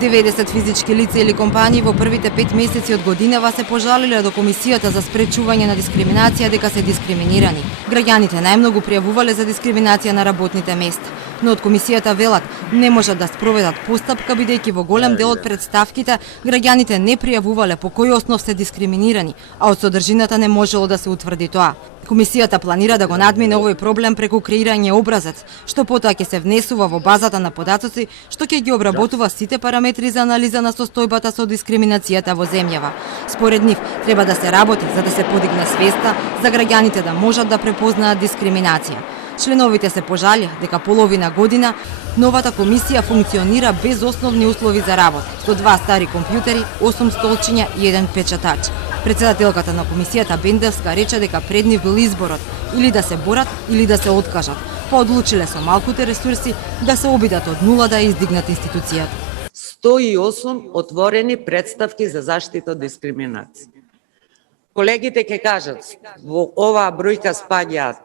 90 физички лица или компании во првите 5 месеци од годинава се пожалиле до Комисијата за спречување на дискриминација дека се дискриминирани. Граѓаните најмногу пријавувале за дискриминација на работните места, но од Комисијата велат не можат да спроведат постапка бидејќи во голем дел од представките граѓаните не пријавувале по кој основ се дискриминирани, а од содржината не можело да се утврди тоа. Комисијата планира да го надмине овој проблем преку креирање образец, што потоа ќе се внесува во базата на податоци, што ќе ги обработува сите параметри за анализа на состојбата со дискриминацијата во земјава. Според нив, треба да се работи за да се подигне свеста за граѓаните да можат да препознаат дискриминација. Членовите се пожалија дека половина година новата комисија функционира без основни услови за работа, со 2 стари компјутери, 8 столчиња и 1 печатач. Председателката на комисијата Бендевска рече дека пред нив бил изборот или да се борат или да се откажат, па одлучиле со малкуте ресурси да се обидат од нула да издигнат институцијата. 108 отворени представки за заштита од дискриминација. Колегите ќе кажат, во оваа бројка спаѓаат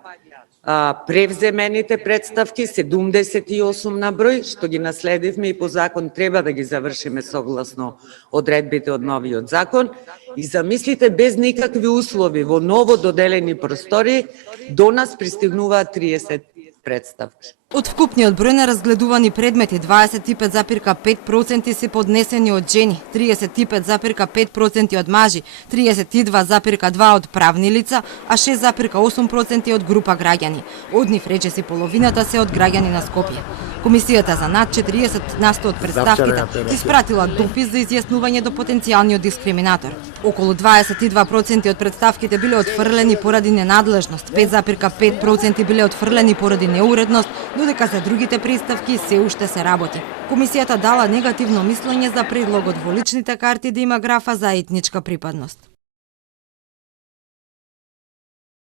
превземените представки, 78 на број, што ги наследивме и по закон треба да ги завршиме согласно одредбите од новиот закон. И замислите, без никакви услови во ново доделени простори, до нас пристигнуваат 30 представки. Од вкупниот број на разгледувани предмети, 25,5% се поднесени од жени, 35,5% од мажи, 32,2% од правни лица, а 6,8% од група граѓани. Од нив речиси половината се од граѓани на Скопје. Комисијата за над 40% од представките испратила допис за изјаснување до потенцијалниот дискриминатор. Околу 22% од представките биле отфрлени поради ненадлежност, 5,5% биле отфрлени поради неуредност, додека за другите представки се уште се работи. Комисијата дала негативно мислење за предлогот во личните карти да има графа за етничка припадност.